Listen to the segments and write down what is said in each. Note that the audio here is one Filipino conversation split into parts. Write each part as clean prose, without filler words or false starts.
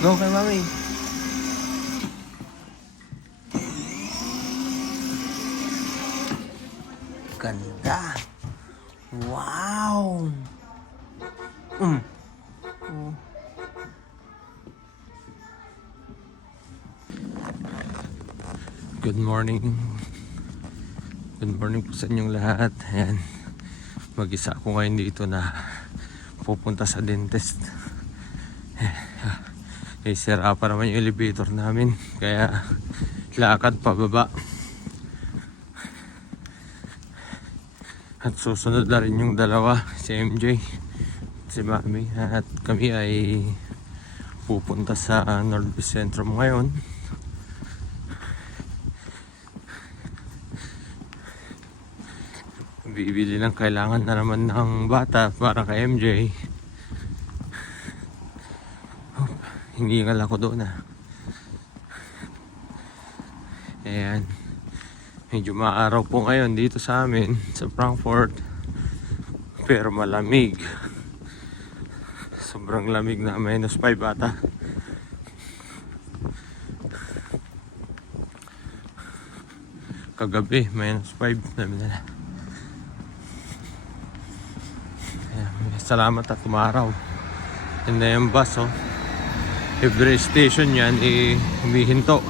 Go kay mami. Ganda. Wow. Mm. Oh. Good morning. Good morning po sa inyong lahat. Ayan. Mag-isa ako ngayon dito na pupunta sa dentist. Sira pa naman yung elevator namin. Kaya lakad pababa. At susunod na rin yung dalawa, si MJ, si Mami. At kami ay pupunta sa Northwest Centrum ngayon. Bibili ng kailangan na naman ng bata para kay MJ. Hiningal ako doon Ayan. Medyo maaraw po ngayon dito sa amin sa Frankfurt, pero malamig, sobrang lamig na, -5 ata. Kagabi -5 namin na. Salamat at umaraw. Yan na yung bus every station yan humihinto.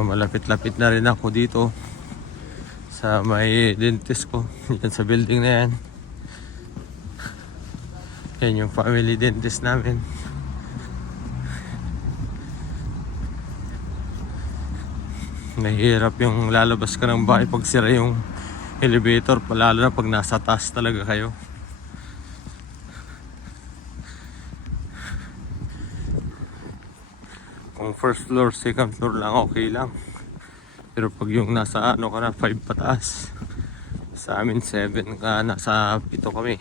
Malapit-lapit na rin ako dito sa may dentist ko. Yan sa building na yan. Yan yung family dentist namin. Nahihirap yung lalabas ka ng bahay pag sira yung elevator, lalo na pag nasa taas talaga kayo. Kung first floor, second floor lang, okay lang. Pero pag yung nasa ka na 5 pataas, sa amin 7 ka, nasa 7 kami.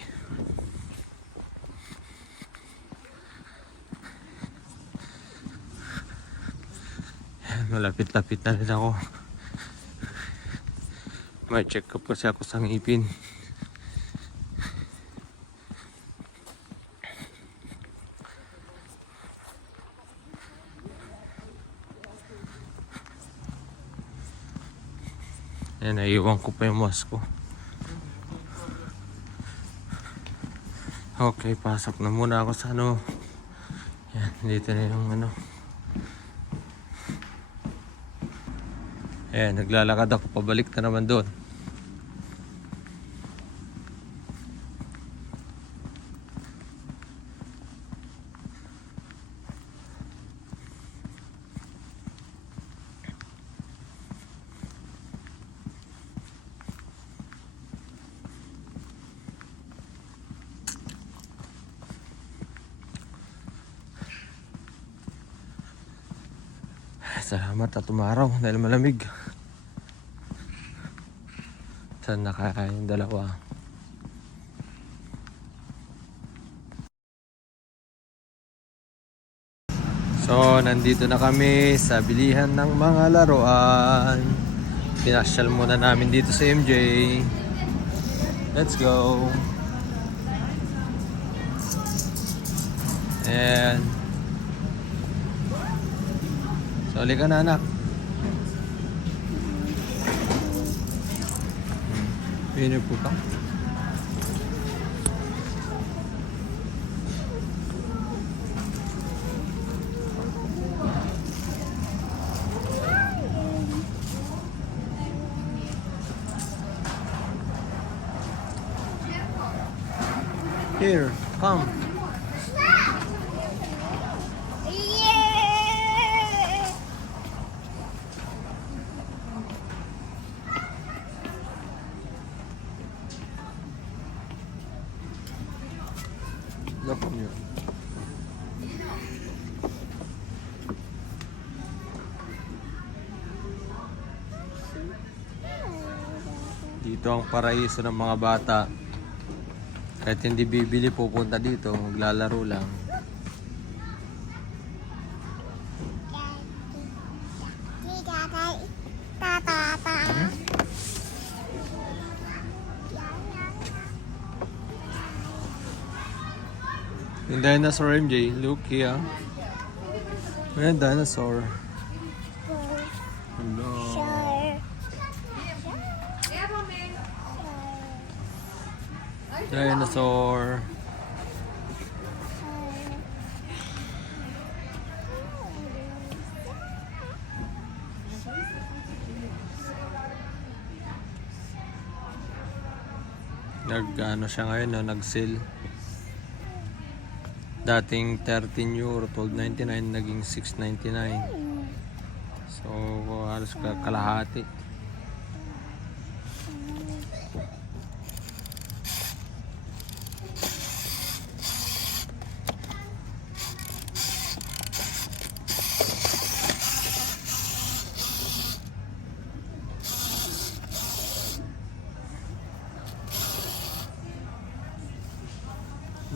Malapit-lapit na rin ako. May check up kasi ako sa ngipin. Ayan, naiiwan ko pa yung mask ko. Okay, pasok na muna ako sa Ayan, dito na yung Ayan, naglalakad ako pabalik na naman doon. Salamat at umaraw dahil malamig. Saan na kaya yung dalawa? So, nandito na kami sa bilihan ng mga laruan. Pinasyal muna namin dito sa MJ. Let's go. And soli ka na, anak. Pinip po ka. Here, come. Look from you. Dito ang paraiso ng mga bata. Kahit hindi bibili, pupunta dito, maglalaro lang. Yung dinosaur, MJ. Look here. Ayan, dinosaur. Hello. Dinosaur. Nag-ano siya ngayon, no? Nag-sale. Dating 13 euro, 12.99, naging 6.99. So, halos kalahati.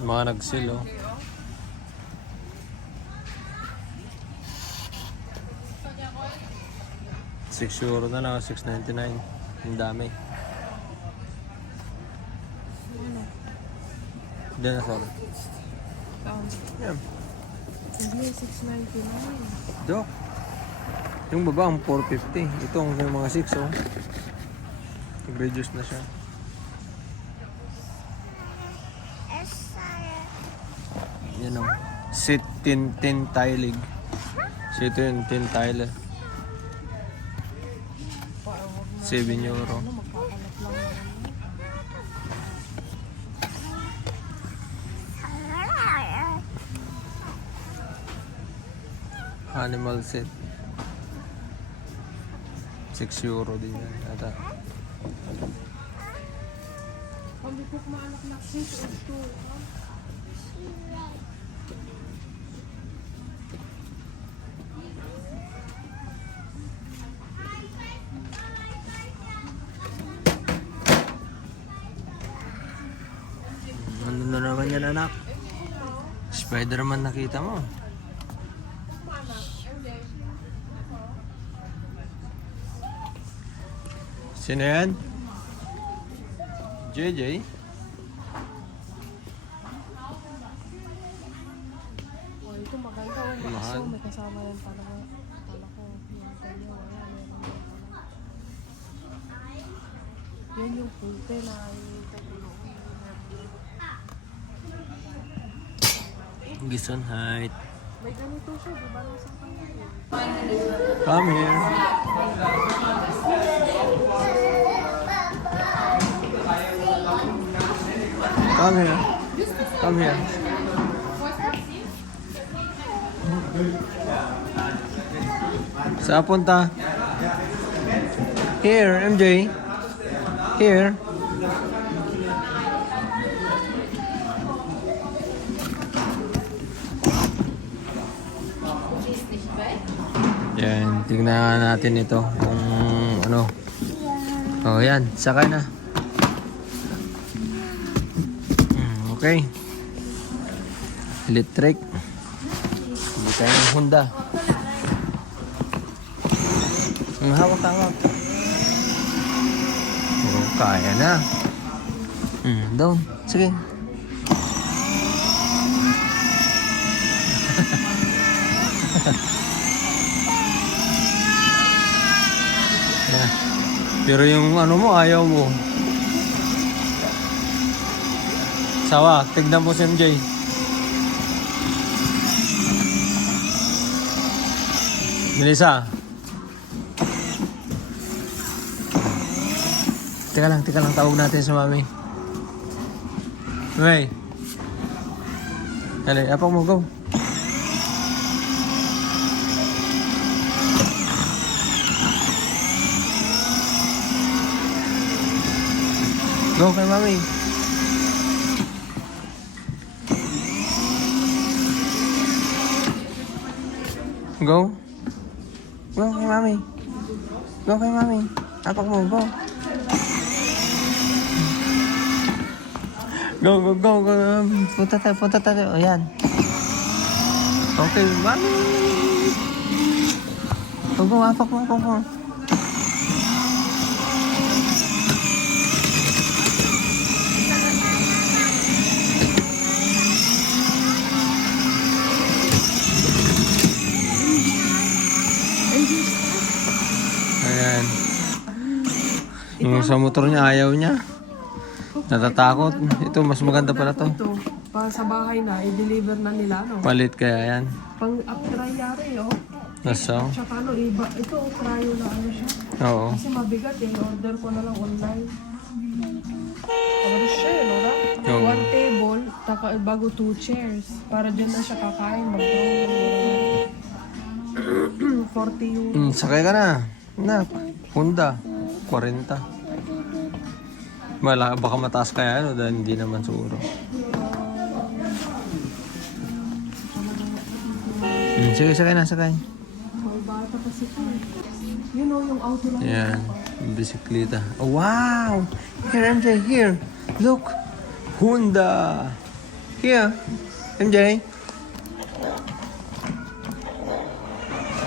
Mga nag-sale, oh. €6 na lang, 6.99. Ang dami. Dinosaur. Yeah. Hindi, 699. Dok. Yung baba ang 450. Ito ang mga 6, oh. Nag-reduce na siya. Yan, oh. Sit tin tilig. Sit tin tile. €7. Magkakalat lang yan. Animal set. €6 din yan. Ata. Kami po kumaanak na 6 or 2. Ano na naman yan, anak? Spider-Man nakita mo. Sino yan? JJ? Oh, ito maganda. Oh, Mahal. may kasama yan pala ko. Pala ko. Yung kanya, wala. Meron yan pala. Yan yung pulte na Gison height. may ganito siya, di ba? Nasa kanya. Come here. Come here. Come here. Saan punta? Here, MJ. Here. Yan, tignan natin ito kung ano. Oh, yan, sakay na. Okay. Electric. Hindi tayo ng Honda. Ang hawak-hawak. Oh, kaya na. Down. Sige. Pero yung ano mo, ayaw mo. Sawa, tignan mo si MJ. Melissa. Teka lang, tawag natin sa mami. Okay. Dali, apak mo, go. Go kay mami. Go. Go kay mami. Go kay mami. Apak mo, go. Go. Punta tayo. Ayan. Okay, mami. Go, apak mo. Yung sa motor niya, ayaw niya. Natatakot. Ito, mas maganda pala to. Ito, para sa bahay na, i-deliver na nila, no? Palit kaya yan. Pang up-try yari, oh. Nasa? Tsaka ano, iba, ito, cryo na ano siya. Oo. Kasi mabigat eh, order ko na lang online. Ano siya, no? Oo. One table, bago 2 chairs. Para dyan na siya kakain, mag-draw. 40 euro. Sakay ka na. Na, Honda. 40. Baka mataas kaya ano, dahil hindi naman siguro. Sige, sakay na, sakay. May bata kasi ko. You know, yung auto lang. Yan, bisikleta. Oh, wow! Here, MJ, here. Look! Honda! Here, MJ.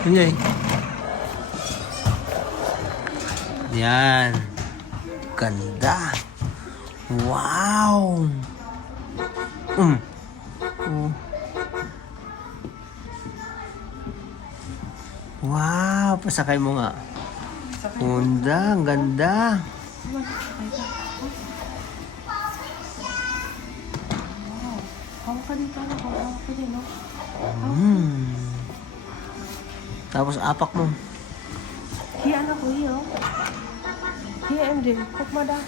MJ. Yan. Ganda. Wow! Oh. Wow, pasakay mo nga. Honda, ang ganda. Hawak ka dito, ano? Hawak ka din, no? Tapos apak mo. Hiya, anak ko, hiya, oh. Hiya, MJ. Hook mo da.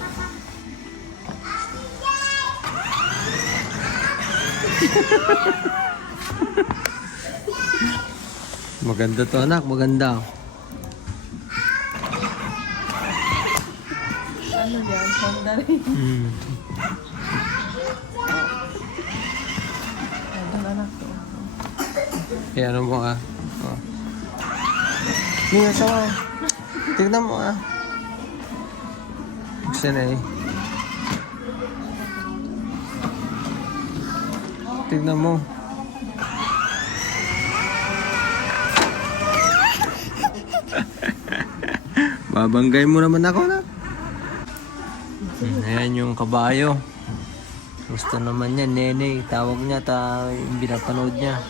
Maganda to anak, maganda. Ano yan? Sandali. Ayan, anak ko. Kaya ano mo ah. Oh. Niya sa tignan mo ah. Gusto na eh. Tignan mo. Babanggay mo naman ako na. Ayan yung kabayo. Gusto naman niya, Nene. Tawag niya, yung binapanood niya.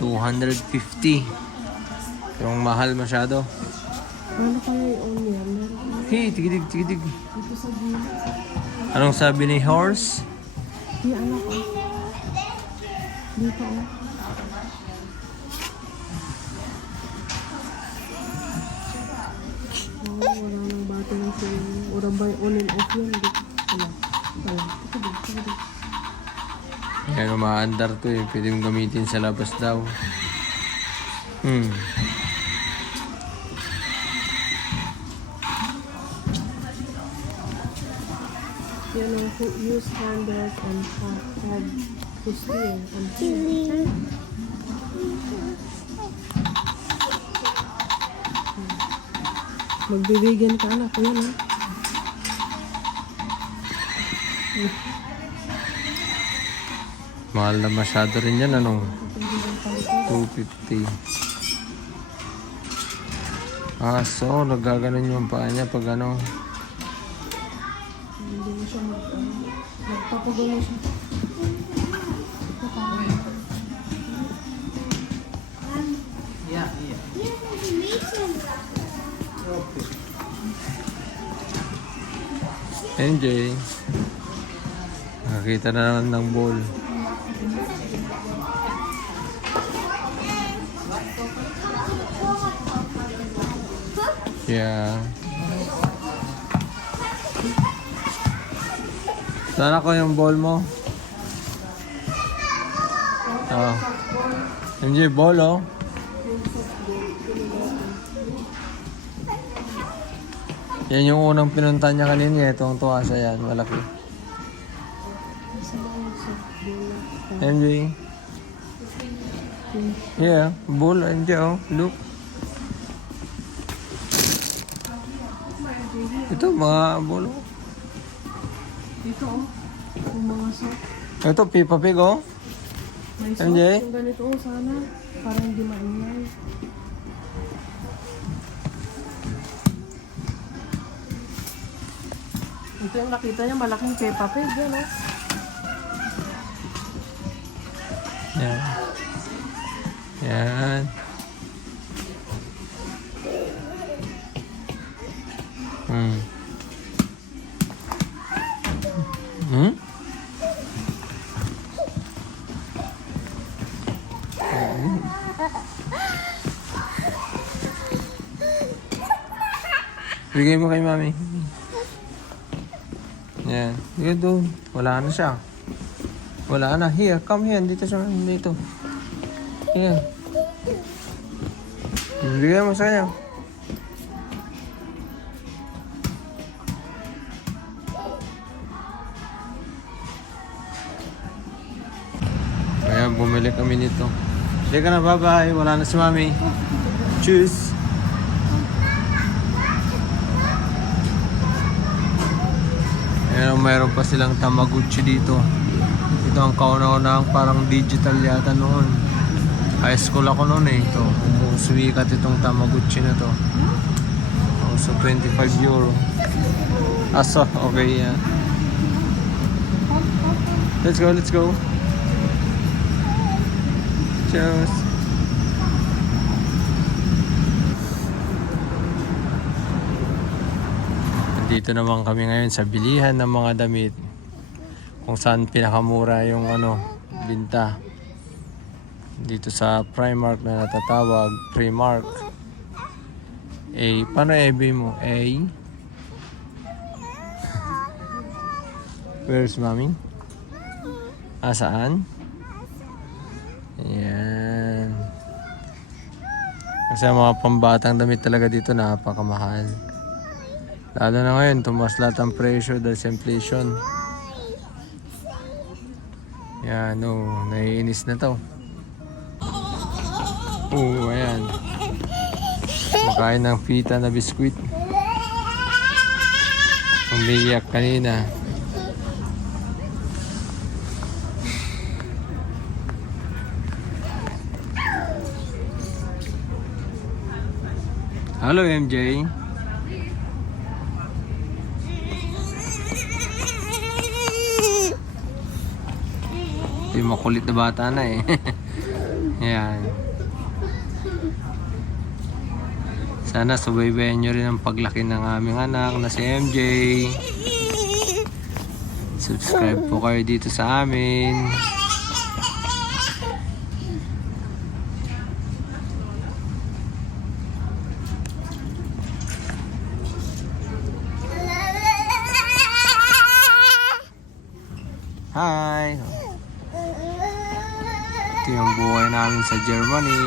250. Pero ang mahal masyado. Ano kaya yung onion? Meron kaya Hey, tigidig, tigidig. dito sa gilid. Anong sabi ni horse? Hiya, anak ko. Dito, oh. Wala nang bata ng sila. Wala ba yung on and off yan? Wala. Wala. Ito din. Kaya umaandar to eh. Pwede mong gamitin sa labas daw. Yan ang use handles and head to steer and steer. Magbibigyan ka anak ko yan, ha? Mahal na masyado rin yan, ano? 250. Ah, so, nagaganon yung paa niya pag ano. Hindi mo siya magpapagulo siya. NJ. Nakakita na naman ng ball. Yeah. Sana ko yung ball mo. Oh. MJ, ball oh. Yan yung unang pinunta niya kanina. Itong tuwa siya yan. Malaki. MJ. Yeah. Ball. MJ oh. Look. Ito mga ball oh. Dito, oh. Yung mga sock. Ito Peppa Pig oh. May sock. MJ? Yung ganito, oh, sana. Para hindi maingay. Ito yung nakita niya, malaking Peppa Pig, yan, oh. Yan. Yan. Bigay mo kay mami. Yan. Bigay doon. Wala na siya. Wala na. Here, come here. Dito siya. Dito. Here. Bigay mo sa kanya. Kaya bumili kami nito. Hindi ka na, bye-bye. Wala na si mami. Cheers. Ayan, mayroon pa silang Tamagotchi dito. Ito ang kauna-unang parang digital yata noon. High school ako noon eh. Ito, umusuwikat itong Tamagotchi na to. Also 25 euro. Aso, okay yan. Let's go, let's go. Cheers. Dito naman kami ngayon sa bilihan ng mga damit. Kung saan pinakamura yung binta. Dito sa Primark na natatawag, Primark. Paano AB mo? Where's mommy? Saan? Ayan. Kasi ang mga pambatang damit talaga dito napakamahal. Lalo na ngayon, tumas lahat ang presyo dahil sa inflation. Yan, naiinis na to. Ayan. Makain ng pita na biskwit. Umiyak kanina. Hello, MJ. Ito yung makulit na bata na eh. Ayan. Sana subaybayan nyo rin ang paglaki ng aming anak na si MJ. Subscribe po kayo dito sa amin. Hi! Ito yung buhay namin sa Germany.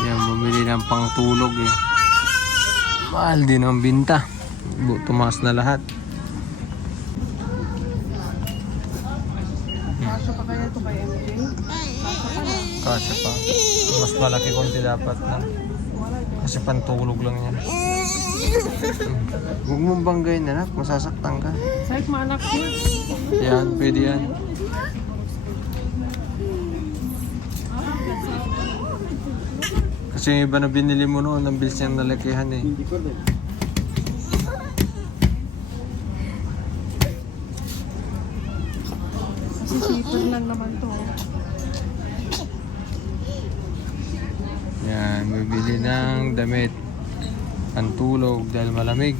Yan, bumili ng pangtulog eh. Mahal din ang binta. Tumaas na lahat. Kasya pa kaya ito kay MJ? Kasya pa. Mas malaki konti dapat na. Kasi pantulog lang yan. Huwag mong banggayin na, masasaktan ka. Sahit maanak niya. Yan, pwede yan. Kasi yung iba na binili mo noon, ang bilis niyang nalakihan eh. Kasi cheaper lang naman to. Yan, bibili ng damit. Pantulog dahil malamig.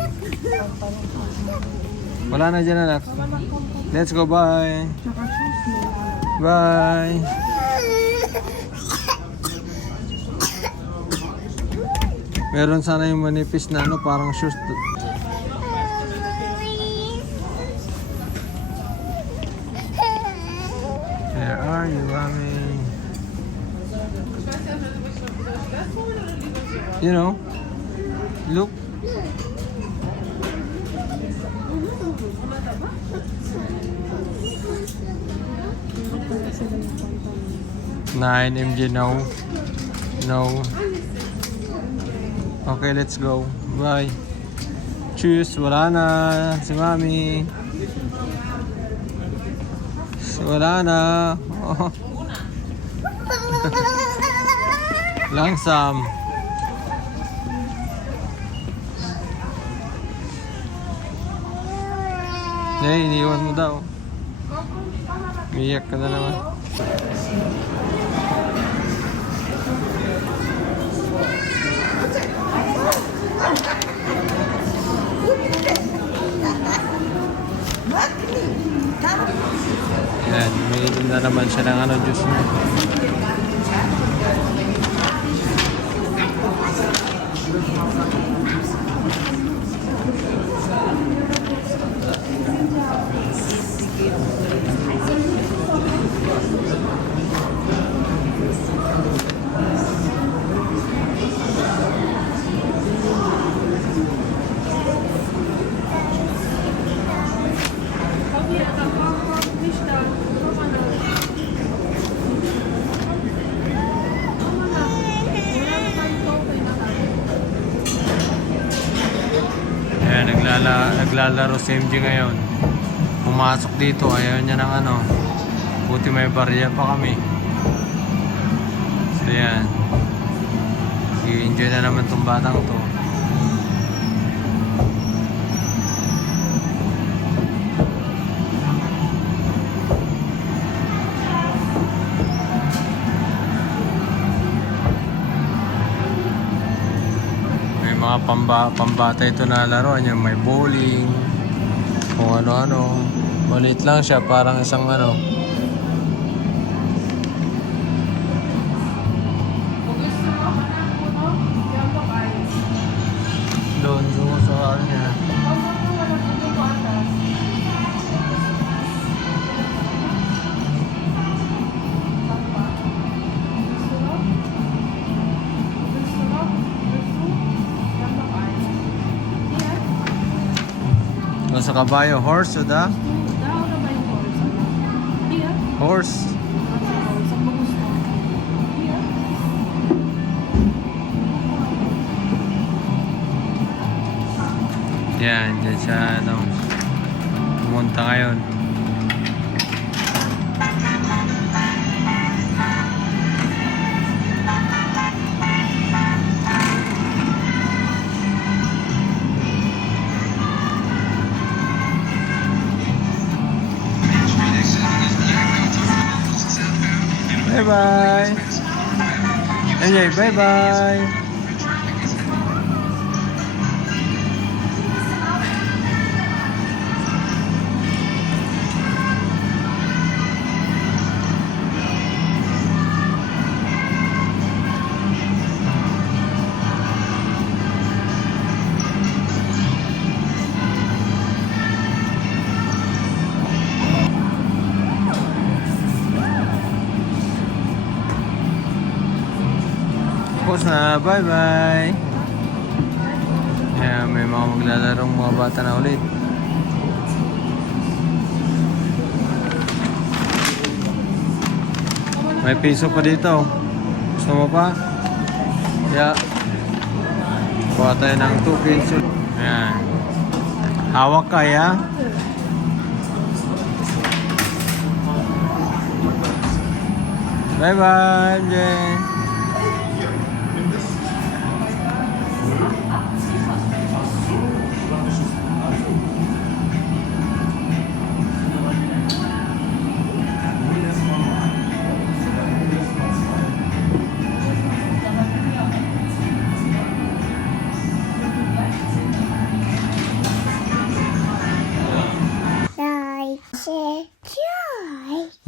Wala na dyan anak. Let's go, bye. Tsaka shoes mo. Bye. Meron sana yung manipis na parang shoes. Where are you, mommy? You know, look. Nine MJ, no. No. Okay, let's go. Bye. Cheers. Wala na. Si mami. Wala na. Oh. Langsam. Iniwan mo daw. Iyak ka na naman. Yan, umiinom na naman siya ng ano, juice niya. Ayan, naglalaro si MJ ngayon. Pumasok dito, ayaw niya ng ano. Buti may barya pa kami. So yan. I-enjoy na naman tong batang to. Mga pambata ito na laruan niya, may bowling, kung ano-ano. Maliit lang siya, parang isang ano. Doon sa ano niya. O sa kabayo, horse o da? Horse. Yan, dyan siya ano, pumunta ngayon. Bye-bye. Enjoy, bye-bye. Tapos na, bye-bye. Kaya may mga maglalarong mga bata na ulit. May piso pa dito. Gusto mo pa? Yeah. Kuha tayo ng 2 piso. Ayan. Hawak ka, ya? Bye-bye, Jen.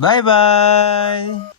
Bye-bye!